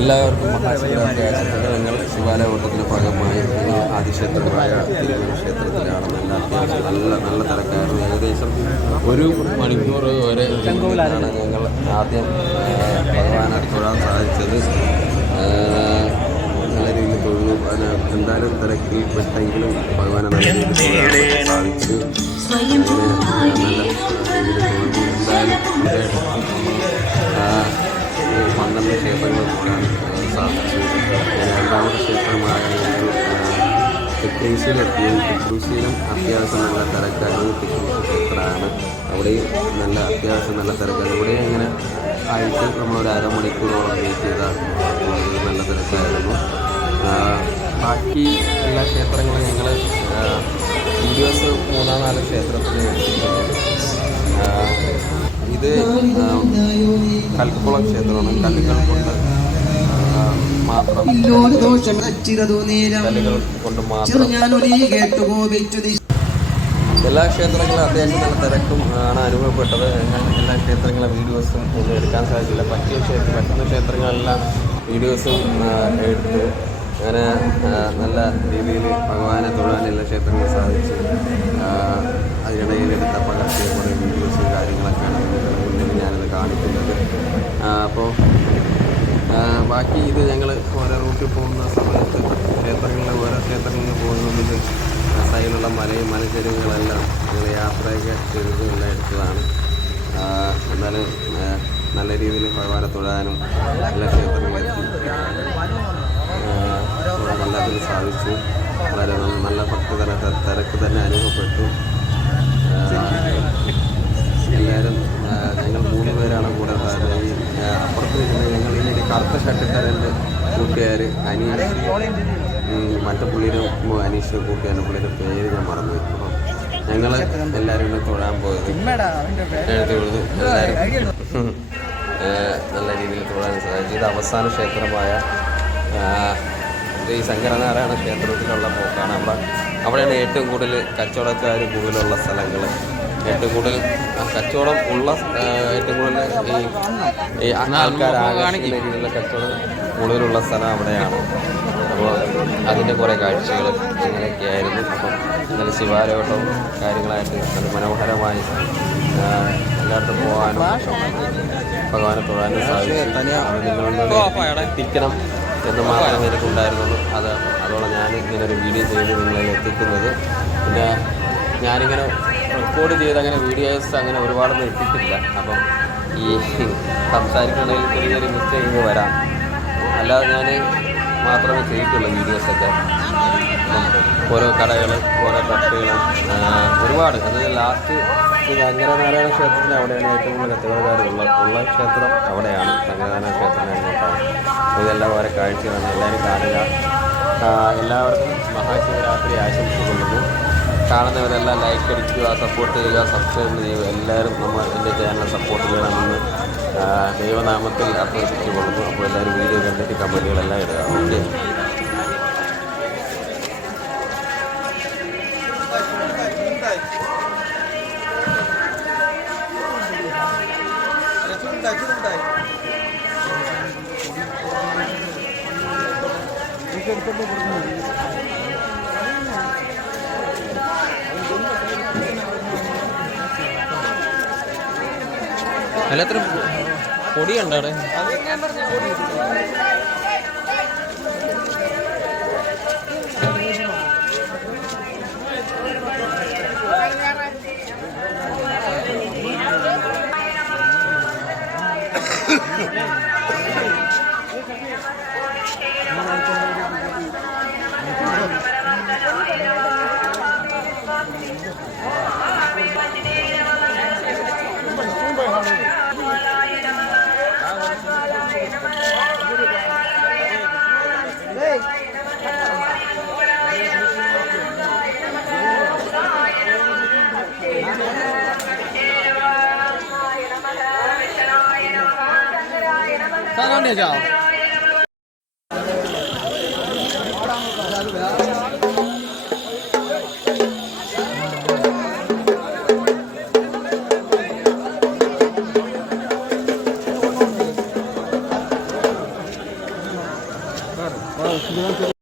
എല്ലാവർക്കും മഹാശിവരാത്രി ആശംസകൾ. ഞങ്ങൾ ശിവാലയ ഓട്ടത്തിൻ്റെ ഭാഗമായി ആദിക്ഷേത്രമായ തിരുവല്ല ക്ഷേത്രത്തിലാണ്. നല്ല അത്യാവശ്യം നല്ല തിരക്കായിരുന്നു. ഏകദേശം 1 മണിക്കൂർ വരെ ആണ് ഞങ്ങൾ ആദ്യം ഭഗവാനെ തൊഴാൻ സാധിച്ചത്. നല്ല രീതിയിൽ തൊഴുതു. എന്തായാലും തിരക്കിൽ പെട്ടെങ്കിലും ഭഗവാനെ നല്ല രീതിയിൽ തൊഴാൻ സാധിച്ചു. നല്ല രീതിയിൽ തൊഴുതു. എന്തായാലും 12 ക്ഷേത്രങ്ങൾ തൊഴാൻ സാധിച്ചു. രണ്ടാമത്തെ ക്ഷേത്രമായ തെക്കൃശ്ശിയിലെത്തിയും തെക്കൃശ്ശിയിലും അത്യാവശ്യം നല്ല തിരക്കായിരുന്നു. തെക്കൃശ്ശി ക്ഷേത്രമാണ്. അവിടെയും അത്യാവശ്യം നല്ല തിരക്കായിരുന്നു. ഇവിടെയും ഇങ്ങനെ ആയിട്ട് നമ്മളൊരു അരമണിക്കൂറോളം വെയിറ്റ് ചെയ്താൽ നല്ല തിരക്കായിരുന്നു. ബാക്കി എല്ലാ ക്ഷേത്രങ്ങളും ഞങ്ങൾ വീഡിയോസ് 3-4 ക്ഷേത്രത്തിൽ എടുത്തിട്ടുണ്ട്. ഇത് കൽക്കുളം ക്ഷേത്രമാണ്. കല്ലുകൾ കൊണ്ട് മാത്രം എല്ലാ ക്ഷേത്രങ്ങളും അത്യാവശ്യം നല്ല തിരക്കും ആണ് അനുഭവപ്പെട്ടത്. എല്ലാ ക്ഷേത്രങ്ങളെ വീഡിയോസും ഒന്നും എടുക്കാൻ സാധിച്ചില്ല. പറ്റുന്ന ക്ഷേത്രങ്ങളെല്ലാം വീഡിയോസും എടുത്ത് അങ്ങനെ നല്ല രീതിയിൽ ഭഗവാനെ തൊഴാൻ എല്ലാ ക്ഷേത്രങ്ങളും സാധിച്ചു. അതിനിടയിൽ എടുത്ത പകർത്തിയ കുറേ വീഡിയോസും കാര്യങ്ങളൊക്കെയാണ് നിങ്ങളുടെ മുന്നിൽ ഞാനത് കാണിക്കുന്നത്. അപ്പോൾ ബാക്കി ഇത് ഞങ്ങൾ ഓരോ റൂട്ടിൽ പോകുന്ന സമയത്ത് ഓരോ ക്ഷേത്രങ്ങളിൽ പോകുന്നതിൽ സൈഡിലുള്ള മലച്ചെരുവുകളെല്ലാം ഞങ്ങൾ യാത്രയൊക്കെ ചെയ്തത് എല്ലാം എടുത്തതാണ്. എന്നാലും നല്ല രീതിയിൽ ഭഗവാനെ തൊഴാനും എല്ലാ ക്ഷേത്രങ്ങളിലെത്തി എല്ലാത്തിനും സാധിച്ചു. വളരെ നല്ല തിരക്ക് തന്നെ അനുഭവപ്പെട്ടു. എല്ലാവരും ഞങ്ങൾ 3 പേരാണ് കൂടെ ഉണ്ടായിരുന്നത്. ഈ അപ്പുറത്ത് ഞങ്ങൾ ഈ കറുത്ത ഷട്ടിക്കാരൻ്റെ കൂട്ടുകാർ അനീഷ്, മറ്റു പുള്ളിയുടെ അനീഷ് കൂട്ടുകാരൻ്റെ പുള്ളിയുടെ പേര് ഞാൻ മറന്നുപോയി. അപ്പം ഞങ്ങൾ എല്ലാവരും കൂടെ തൊഴാൻ പോയത് എല്ലാവരും നല്ല രീതിയിൽ തൊഴാൻ സാധിച്ചു. ഇത് അവസാന ക്ഷേത്രമായ ഈ ശങ്കരനാരായണ ക്ഷേത്രത്തിലുള്ള പോക്കാണ്. അവിടെയാണ് ഏറ്റവും കൂടുതൽ കച്ചവടക്കാർ കൂടുതലുള്ള സ്ഥലങ്ങൾ. ഏറ്റവും കൂടുതൽ കച്ചവടം ഉള്ള ഏറ്റവും കൂടുതൽ ഈ ആൾക്കാർ ആകർഷിക്കുന്ന രീതിയിലുള്ള കച്ചവടം കൂടുതലുള്ള സ്ഥലം അവിടെയാണ്. അപ്പോൾ അതിൻ്റെ കുറേ കാഴ്ചകൾ അങ്ങനെയൊക്കെയായിരുന്നു. അപ്പം നല്ല ശിവാലയോട്ടവും കാര്യങ്ങളായിട്ട് നല്ല മനോഹരമായി എല്ലായിടത്തും പോകാനും ഭഗവാനെ തൊഴാനും സാധിച്ചു. നിങ്ങളുടെ എത്തിക്കണം എന്ന് മാത്രമേ എനിക്കുണ്ടായിരുന്നുള്ളൂ. അതോടെ ഞാൻ ഇങ്ങനൊരു വീഡിയോ ചെയ്ത് നിങ്ങളെ എത്തിക്കുന്നത്. പിന്നെ ഞാനിങ്ങനെ റെക്കോർഡ് ചെയ്ത് അങ്ങനെ വീഡിയോസ് അങ്ങനെ ഒരുപാടൊന്നും എത്തിക്കില്ല. അപ്പം ഈ സംസാരിക്കണമെങ്കിൽ ചെറിയൊരു മിസ്റ്റേക്ക് വരാം. അല്ലാതെ ഞാൻ മാത്രമേ ചെയ്തിട്ടുള്ളൂ വീഡിയോസൊക്കെ. ഓരോ കടകൾ, ഓരോ തട്ടുകൾ, ഒരുപാട്. അത് ലാസ്റ്റ് ശങ്കരനാരായണ ക്ഷേത്രത്തിന് അവിടെയാണ് ഏറ്റവും കൂടുതൽ കച്ചവടക്കാരുള്ള ക്ഷേത്രം അവിടെയാണ്. ശങ്കരനാരായണ ക്ഷേത്രം അങ്ങോട്ടാണ്. ഇതെല്ലാം ഓരോ കാഴ്ചകളാണ്. എല്ലാവരും കാണുക. എല്ലാവർക്കും മഹാശിവരാത്രി ആശംസിക്കുന്നു. കാണുന്നവരെല്ലാം ലൈക്ക് അടിക്കുക, സപ്പോർട്ട് ചെയ്യുക, സബ്സ്ക്രൈബ് ചെയ്യുക. എല്ലാവരും എൻ്റെ ചാനൽ സപ്പോർട്ട് ചെയ്യണമെന്ന് ദൈവനാമത്തിൽ അഭ്യർത്ഥിച്ചുകൊള്ളുന്നു. അപ്പോൾ എല്ലാവരും വീഡിയോ കണ്ടിട്ട് കമൻറ്റുകളെല്ലാം ഇടുക. ഓക്കെ. അല്ലത്ര പൊടിയുണ്ടോ അവിടെ? जाओ Claro, claro,